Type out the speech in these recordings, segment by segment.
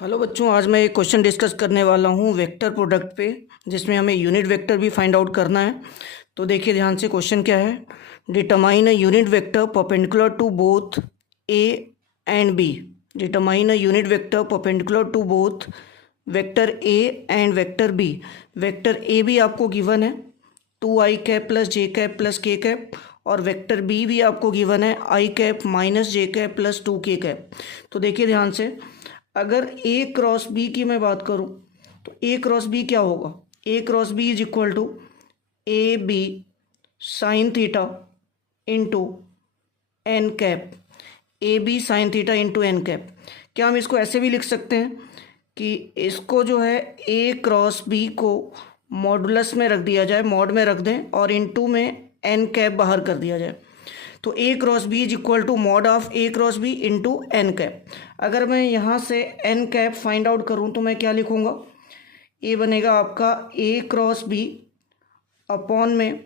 Hello बच्चों, आज मैं एक क्वेश्चन डिस्कस करने वाला हूँ वेक्टर प्रोडक्ट पे, जिसमें हमें यूनिट वेक्टर भी फाइंड आउट करना है। तो देखिए ध्यान से, क्वेश्चन क्या है। Determine a unit vector perpendicular to both A and B. Determine a unit vector perpendicular to both vector A and vector B. Vector A भी आपको गिवन है 2i cap plus J cap plus K cap, और vector B भी आपको given है I cap minus J cap plus 2k cap. तो देखिए ध्यान से, अगर ए क्रॉस बी की मैं बात करूं तो ए क्रॉस बी क्या होगा। A cross B is equal to A B sine theta into N cap. A B sine theta into N cap. क्या हम इसको ऐसे भी लिख सकते हैं कि इसको जो है ए क्रॉस बी को मॉडुलस में रख दिया जाए, मॉड में रख दें, और इंटू में एन कैप बाहर कर दिया जाए। तो A cross B is equal to mod of A cross B into N cap. अगर मैं यहाँ से एन कैप फाइंड आउट करूँ तो मैं क्या लिखूँगा। ये बनेगा आपका ए क्रॉस बी अपॉन में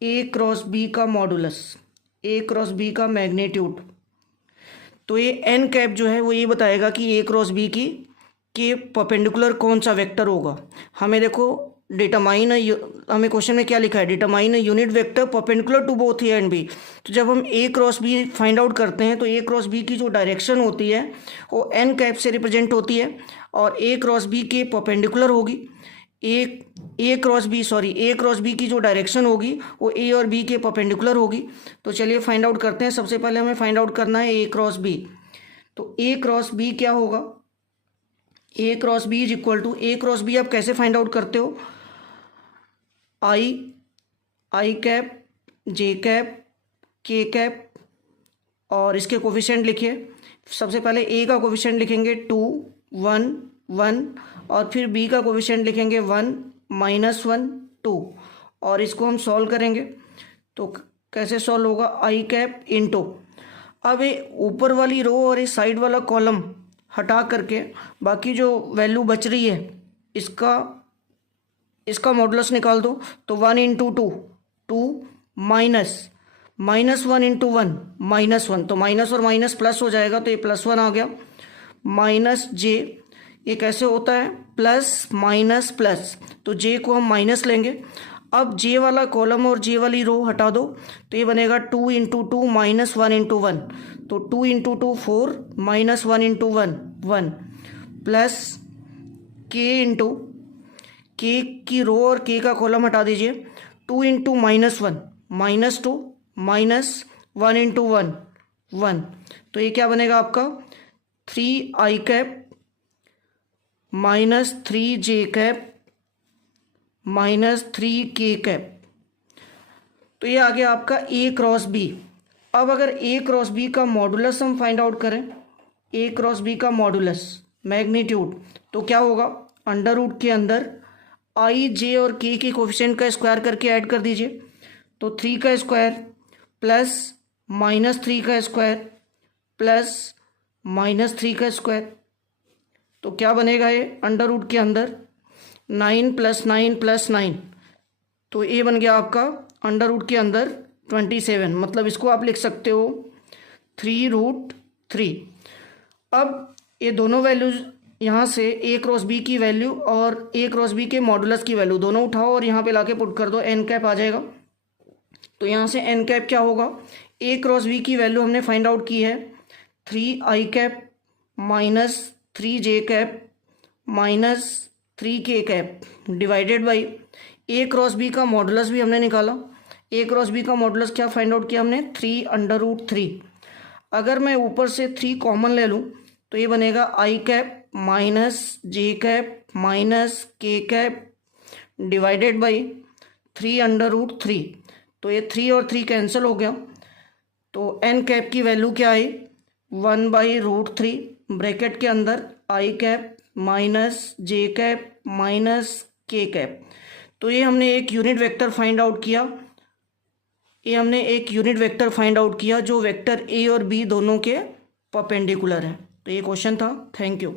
ए क्रॉस बी का मॉडुलस, ए क्रॉस बी का मैग्नीट्यूड। तो ये एन कैप जो है वो ये बताएगा कि ए क्रॉस बी की के परपेंडिकुलर कौन सा वेक्टर होगा। हमें देखो डिटरमाइन, हमें क्वेश्चन में क्या लिखा है, determine unit vector perpendicular to both A and B. तो जब हम A cross B find out करते हैं तो ए क्रॉस बी की जो डायरेक्शन होती है वो एन कैप से रिप्रेजेंट होती है, और ए क्रॉस बी के परपेंडिकुलर होगी। ए क्रॉस बी की जो डायरेक्शन होगी वो ए और बी के परपेंडिकुलर होगी। तो चलिए फाइंड आउट करते हैं। सबसे पहले हमें फाइंड आउट करना है ए क्रॉस बी। तो ए क्रॉस बी क्या होगा, A cross B is equal to, A cross B आप कैसे फाइंड आउट करते हो, I cap J cap K cap, और इसके कोफिशिएंट लिखिए। सबसे पहले ए का कोफिशिएंट लिखेंगे 2 1 1, और फिर बी का कोफिशिएंट लिखेंगे 1 -1 2, और इसको हम सॉल्व करेंगे। तो कैसे सॉल्व होगा, आई कैप इंटू, अब ये ऊपर वाली रो और इस साइड वाला कॉलम हटा करके बाकी जो वैल्यू बच रही है इसका मॉडुलस निकाल दो। तो 1 इंटू 2 माइनस 1 इंटू 1 -1, तो माइनस और माइनस प्लस हो जाएगा, तो ये +1 आ गया। माइनस जे, ये कैसे होता है, प्लस माइनस प्लस, तो जे को हम माइनस लेंगे। अब जे वाला कॉलम और जे वाली रो हटा दो, तो ये बनेगा 2 इंटू 2 माइनस 1 इंटू 1, तो 2 इंटू 2 4 माइनस 1 इंटू 1 1, प्लस के इंटू, के की रो और के का कॉलम हटा दीजिए, 2 इंटू -1 -2 माइनस 1 इंटू 1 1, तो ये क्या बनेगा आपका 3i cap minus 3j cap minus 3k cap. तो ये आ गया आपका ए क्रॉस बी। अब अगर ए क्रॉस बी का मॉडुलस हम फाइंड आउट करें, ए क्रॉस बी का मॉडुलस मैग्नीट्यूड, तो क्या होगा, अंडर रूट के अंदर आई जे और के कोफिशिएंट का स्क्वायर करके ऐड कर दीजिए। तो 3 का स्क्वायर प्लस -3 का स्क्वायर प्लस -3 का स्क्वायर, तो क्या बनेगा, ये अंडर रूट के अंदर 9 + 9 + 9, तो ये बन गया आपका अंडर रूट के अंदर 27। मतलब इसको आप लिख सकते हो 3√3। अब ये दोनों वैल्यूज यहाँ से ए क्रॉस बी की वैल्यू और ए क्रॉस बी के मॉडुलस की वैल्यू दोनों उठाओ और यहाँ पे लाके पुट कर दो, एन कैप आ जाएगा। तो यहाँ से एन कैप क्या होगा, ए क्रॉस बी की वैल्यू हमने फाइंड आउट की है 3i cap minus 3j cap minus 3k cap divided by A cross B का मॉडुलस भी हमने निकाला। ए क्रॉस बी का मॉडुलस क्या फाइंड आउट किया हमने, 3√3। अगर मैं ऊपर से 3 कॉमन ले लूँ तो ये बनेगा आई cap minus J cap minus के कैप डिवाइडेड बाई 3√3। तो ये 3 और 3 कैंसिल हो गया, तो एन कैप की वैल्यू क्या आई, 1/√3 ब्रैकेट के अंदर आई cap minus J cap minus के कैप। तो ये हमने एक यूनिट वेक्टर फाइंड आउट किया, जो वेक्टर ए और बी दोनों के परपेंडिकुलर है। तो ये क्वेश्चन था। Thank you.